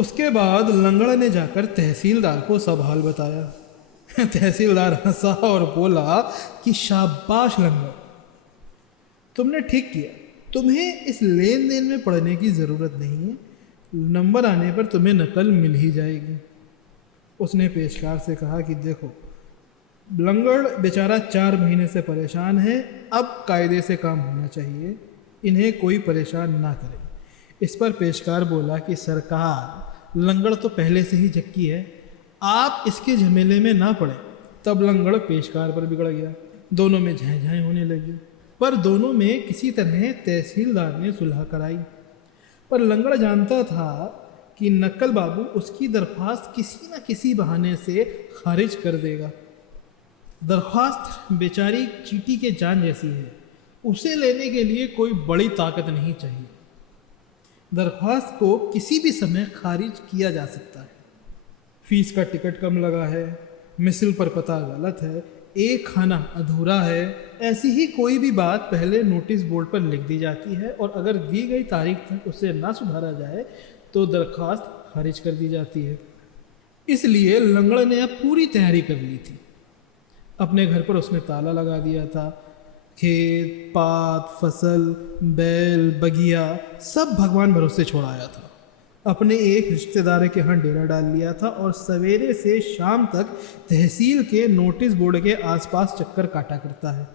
उसके बाद लंगड़ ने जाकर तहसीलदार को सब हाल बताया। तहसीलदार हंसा और बोला कि शाबाश लंगड़, तुमने ठीक किया। तुम्हें इस लेन देन में पढ़ने की ज़रूरत नहीं है, नंबर आने पर तुम्हें नकल मिल ही जाएगी। उसने पेशकार से कहा कि देखो, लंगड़ बेचारा 4 महीने से परेशान है, अब कायदे से काम होना चाहिए, इन्हें कोई परेशान ना करे। इस पर पेशकार बोला कि सरकार, लंगड़ तो पहले से ही जक्की है, आप इसके झमेले में ना पड़े। तब लंगड़ पेशकार पर बिगड़ गया, दोनों में झाएं होने लगी। पर दोनों में किसी तरह तहसीलदार ने सुलह कराई। पर लंगड़ जानता था कि नक्कल बाबू उसकी दरख्वास्त किसी न किसी बहाने से खारिज कर देगा। दरख्वास्त बेचारी चींटी के जान जैसी है, उसे लेने के लिए कोई बड़ी ताकत नहीं चाहिए। दरख्वास्त को किसी भी समय खारिज किया जा सकता है। फीस का टिकट कम लगा है, मिसल पर पता गलत है, एक खाना अधूरा है, ऐसी ही कोई भी बात पहले नोटिस बोर्ड पर लिख दी जाती है और अगर दी गई तारीख तक उसे ना सुधारा जाए तो दरख्वास्त खारिज कर दी जाती है। इसलिए लंगड़ ने अब पूरी तैयारी कर ली थी। अपने घर पर उसने ताला लगा दिया था। खेत, पात, फसल, बैल, बगिया सब भगवान भरोसे छोड़ाया था। अपने एक रिश्तेदार के यहाँ डेरा डाल लिया था और सवेरे से शाम तक तहसील के नोटिस बोर्ड के आसपास चक्कर काटा करता है।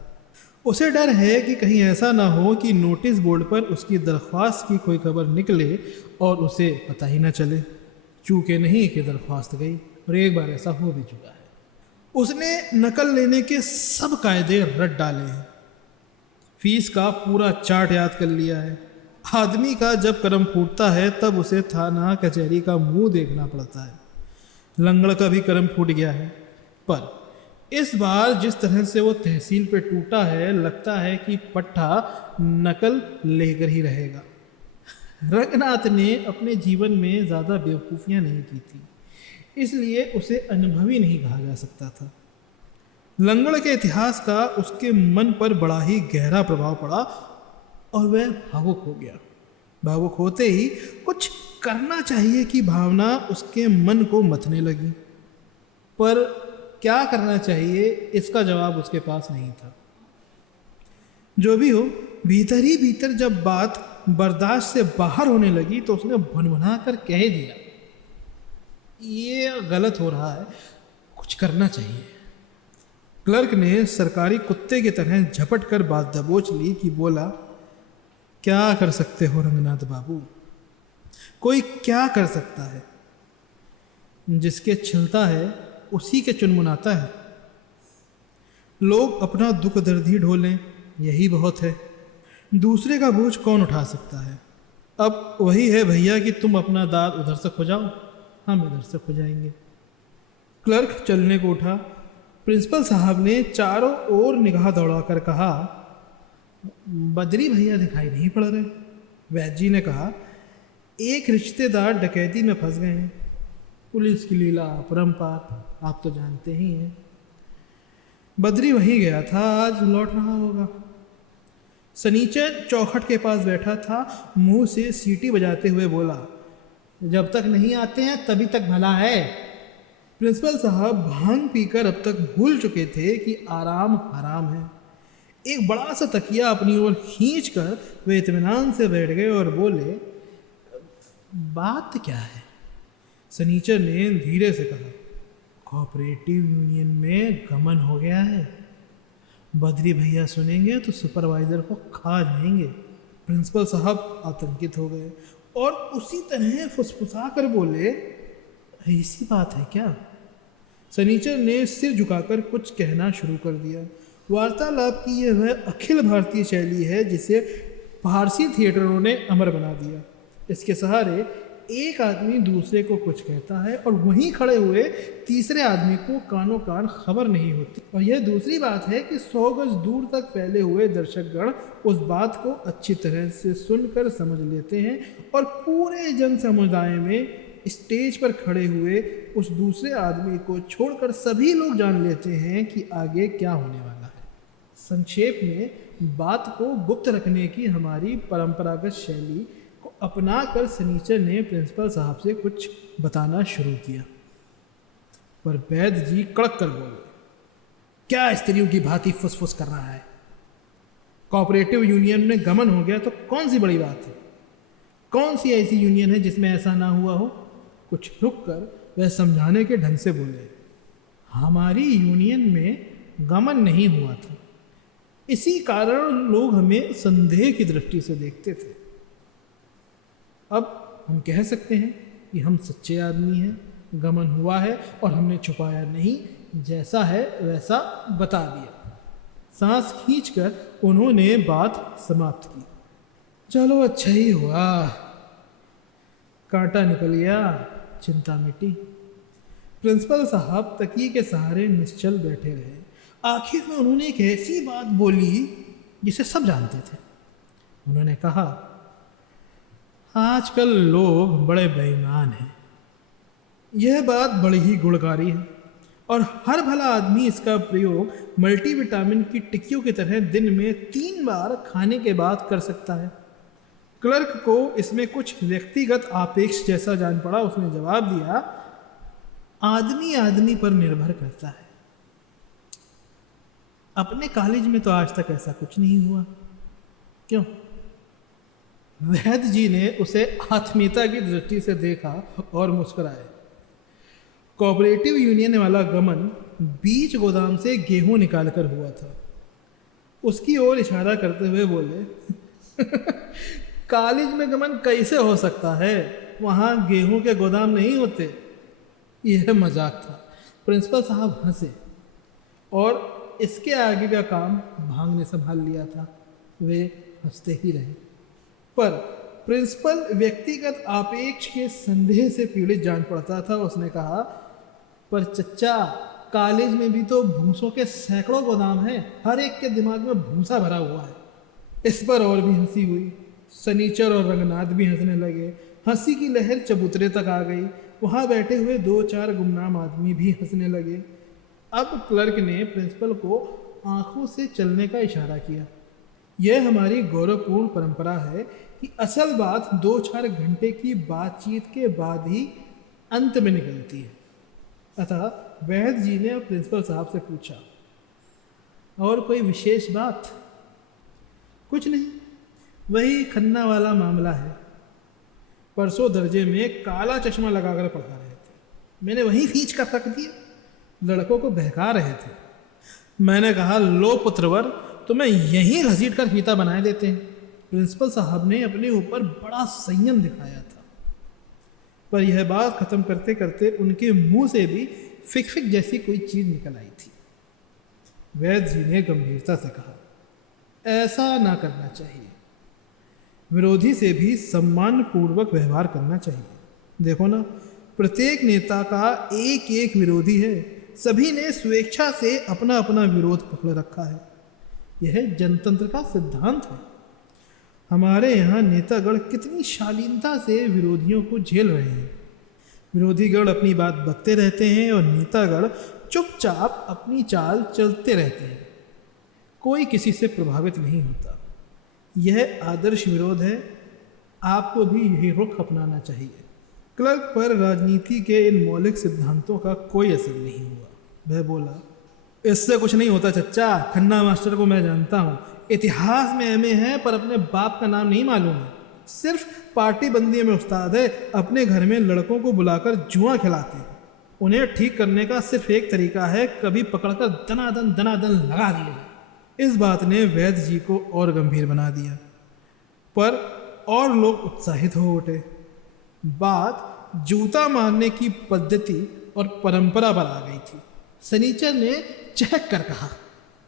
उसे डर है कि कहीं ऐसा ना हो कि नोटिस बोर्ड पर उसकी दरख्वास्त की कोई खबर निकले और उसे पता ही ना चले। चूके नहीं कि दरख्वास्त गई, और एक बार ऐसा हो भी चुका है। उसने नकल लेने के सब कायदे रट डाले हैं, फीस का पूरा चार्ट याद कर लिया है। आदमी का जब कर्म फूटता है तब उसे थाना कचहरी का मुंह देखना पड़ता है। लंगड़ का भी कर्म फूट गया है, पर इस बार जिस तरह से वो तहसील पे टूटा है, लगता है कि पट्टा नकल लेकर ही रहेगा। रंगनाथ ने अपने जीवन में ज़्यादा बेवकूफ़ियाँ नहीं की थी, इसलिए उसे अनुभवी नहीं कहा जा सकता था। लंगड़ के इतिहास का उसके मन पर बड़ा ही गहरा प्रभाव पड़ा और वह भावुक हो गया। भावुक होते ही कुछ करना चाहिए की भावना उसके मन को मथने लगी, पर क्या करना चाहिए इसका जवाब उसके पास नहीं था। जो भी हो, भीतर ही भीतर जब बात बर्दाश्त से बाहर होने लगी तो उसने भनभना कर कह दिया, ये गलत हो रहा है, कुछ करना चाहिए। क्लर्क ने सरकारी कुत्ते की तरह झपट कर बात दबोच ली कि बोला, क्या कर सकते हो रंगनाथ बाबू, कोई क्या कर सकता है? जिसके छिलता है उसी के चुनमुनाता है। लोग अपना दुख दर्द ही ढोलें, यही बहुत है। दूसरे का बोझ कौन उठा सकता है? अब वही है भैया कि तुम अपना दाद उधर से खुजाओ, हम इधर से खुजाएंगे। क्लर्क चलने को उठा। प्रिंसिपल साहब ने चारों ओर निगाह दौड़ाकर कहा, बद्री भैया दिखाई नहीं पड़ रहे। वैद्य जी ने कहा, एक रिश्तेदार डकैती में फंस गए हैं। पुलिस की लीला अपरंपार, आप तो जानते ही हैं। बद्री वहीं गया था, आज लौट रहा होगा। सनीचर चौखट के पास बैठा था, मुंह से सीटी बजाते हुए बोला, जब तक नहीं आते हैं तभी तक भला है। प्रिंसिपल साहब भांग पीकर अब तक भूल चुके थे कि आराम हराम है। एक बड़ा सा तकिया अपनी ओर खींच कर वे इत्मीनान से बैठ गए और बोले, बात क्या है? सनीचर ने धीरे से कहा, कोऑपरेटिव यूनियन में गमन हो गया है। बद्री भैया सुनेंगे तो सुपरवाइजर को खा जाएंगे। प्रिंसिपल साहब आतंकित हो गए और उसी तरह फुसफुसा कर बोले, ऐसी बात है क्या? सनीचर ने सिर झुकाकर कुछ कहना शुरू कर दिया। वार्तालाप की यह वह अखिल भारतीय शैली है जिसे फारसी थिएटरों ने अमर बना दिया। इसके सहारे एक आदमी दूसरे को कुछ कहता है और वहीं खड़े हुए तीसरे आदमी को कानों कान खबर नहीं होती। और यह दूसरी बात है कि 100 गज दूर तक फैले हुए दर्शकगण उस बात को अच्छी तरह से सुनकर समझ लेते हैं और पूरे जन समुदाय में स्टेज पर खड़े हुए उस दूसरे आदमी को छोड़कर सभी लोग जान लेते हैं कि आगे क्या होने वाला है। संक्षेप में, बात को गुप्त रखने की हमारी परंपरागत शैली को अपना कर सनीचर ने प्रिंसिपल साहब से कुछ बताना शुरू किया, पर वैद्य जी कड़क कर बोले, क्या स्त्रियों की भांति फुसफुस कर रहा है? कोऑपरेटिव यूनियन में गमन हो गया तो कौन सी बड़ी बात है? कौन सी ऐसी यूनियन है जिसमें ऐसा ना हुआ हो? कुछ रुक कर वह समझाने के ढंग से बोले, हमारी यूनियन में गमन नहीं हुआ था, इसी कारण लोग हमें संदेह की दृष्टि से देखते थे। अब हम कह सकते हैं कि हम सच्चे आदमी हैं, गमन हुआ है और हमने छुपाया नहीं, जैसा है वैसा बता दिया। सांस खींचकर उन्होंने बात समाप्त की। चलो अच्छा ही हुआ, कांटा निकल गया, चिंता मिटी। प्रिंसिपल साहब तकिए के सहारे निश्चल बैठे रहे। आखिर में उन्होंने एक ऐसी बात बोली जिसे सब जानते थे। उन्होंने कहा, आजकल लोग बड़े बेईमान हैं। यह बात बड़ी ही गुणकारी है और हर भला आदमी इसका प्रयोग मल्टीविटामिन की टिक्कियों की तरह दिन में 3 बार खाने के बाद कर सकता है। क्लर्क को इसमें कुछ व्यक्तिगत आपेक्ष जैसा जान पड़ा। उसने जवाब दिया, आदमी आदमी पर निर्भर करता है। अपने कॉलेज में तो आज तक ऐसा कुछ नहीं हुआ, क्यों? वैद्य जी ने उसे आत्मीयता की दृष्टि से देखा और मुस्कुराए। कोऑपरेटिव यूनियन वाला गमन बीच गोदाम से गेहूं निकालकर हुआ था। उसकी ओर इशारा करते हुए बोले, कॉलेज में गमन कैसे हो सकता है? वहां गेहूं के गोदाम नहीं होते। यह मजाक था। प्रिंसिपल साहब हंसे और इसके आगे का काम भांग ने संभाल लिया था। वे हंसते ही रहे, पर प्रिंसिपल व्यक्तिगत आपेक्ष के संदेह से पीड़ित जान पड़ता था। उसने कहा, पर चच्चा, कॉलेज में भी तो भूसों के सैकड़ों गोदाम हैं, हर एक के दिमाग में भूसा भरा हुआ है। इस पर और भी हंसी हुई। सनीचर और रंगनाथ भी हंसने लगे। हंसी की लहर चबूतरे तक आ गई। वहां बैठे हुए 2-4 गुमनाम आदमी भी हंसने लगे। अब क्लर्क ने प्रिंसिपल को आंखों से चलने का इशारा किया। यह हमारी गौरवपूर्ण परंपरा है कि असल बात 2-4 घंटे की बातचीत के बाद ही अंत में निकलती है। अतः वैद्य जी ने प्रिंसिपल साहब से पूछा, और कोई विशेष बात? कुछ नहीं, वही खन्ना वाला मामला है। परसों दर्जे में काला चश्मा लगाकर पढ़ा रहे थे। मैंने वहीं खींच कर रख दिया। लड़कों को बहका रहे थे। मैंने कहा, लो पुत्रवर, तुम्हें यहीं घसीट कर फीता बनाए देते हैं। प्रिंसिपल साहब ने अपने ऊपर बड़ा संयम दिखाया था, पर यह बात खत्म करते करते उनके मुंह से भी फिक फिक जैसी कोई चीज निकल आई थी। वैद्य जी ने गंभीरता से कहा, ऐसा ना करना चाहिए। विरोधी से भी सम्मान पूर्वक व्यवहार करना चाहिए। देखो ना, प्रत्येक नेता का एक एक विरोधी है। सभी ने स्वेच्छा से अपना अपना विरोध पकड़ रखा है। यह जनतंत्र का सिद्धांत है। हमारे यहाँ नेतागण कितनी शालीनता से विरोधियों को झेल रहे हैं। विरोधीगण अपनी बात बकते रहते हैं और नेतागण चुपचाप अपनी चाल चलते रहते हैं। कोई किसी से प्रभावित नहीं होता। यह आदर्श विरोध है। आपको भी यही रुख अपनाना चाहिए। क्लर्क पर राजनीति के इन मौलिक सिद्धांतों का कोई असर नहीं हुआ। वह बोला, इससे कुछ नहीं होता चच्चा। खन्ना मास्टर को मैं जानता हूँ। इतिहास में एमए है, पर अपने बाप का नाम नहीं मालूम है। सिर्फ पार्टी बंदी में उस्ताद है। अपने घर में लड़कों को बुलाकर जुआ खिलाते हैं। उन्हें ठीक करने का सिर्फ एक तरीका है, कभी पकड़कर दनादन दनादन लगा दिए। इस बात ने वैद्य जी को और गंभीर बना दिया, पर और लोग उत्साहित हो उठे। बात जूता मारने की पद्धति और परंपरा पर आ गई थी। सनीचर ने चहक कर कहा,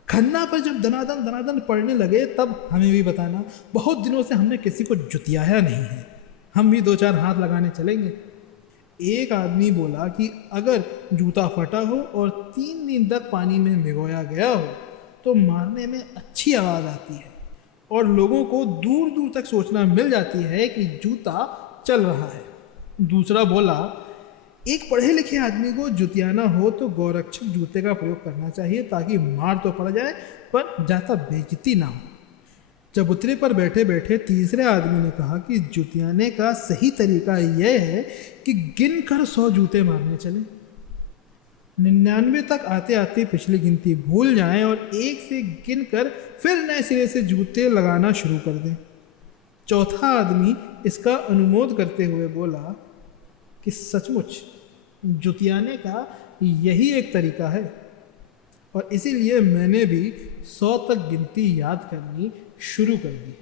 खन्ना पर जब दनादन दनादन पड़ने लगे तब हमें भी बताना। बहुत दिनों से हमने किसी को जुतियाया नहीं है। हम भी 2-4 हाथ लगाने चलेंगे। एक आदमी बोला कि अगर जूता फटा हो और 3 दिन तक पानी में भिगोया गया हो तो मारने में अच्छी आवाज़ आती है और लोगों को दूर दूर तक सोचना मिल जाती है कि जूता चल रहा है। दूसरा बोला, एक पढ़े लिखे आदमी को जुतियाना हो तो गौरक्षक जूते का प्रयोग करना चाहिए, ताकि मार तो पड़ जाए पर जाता बेइज्जती ना हो। चबूतरे पर बैठे बैठे तीसरे आदमी ने कहा कि जुतियाने का सही तरीका यह है कि गिन कर 100 जूते मारने चले, 99 तक आते आते पिछली गिनती भूल जाएं और एक से गिन कर फिर नए सिरे से जूते लगाना शुरू कर दें। चौथा आदमी इसका अनुमोद करते हुए बोला कि सचमुच जुतियाने का यही एक तरीका है और इसीलिए मैंने भी 100 तक गिनती याद करनी शुरू कर दी।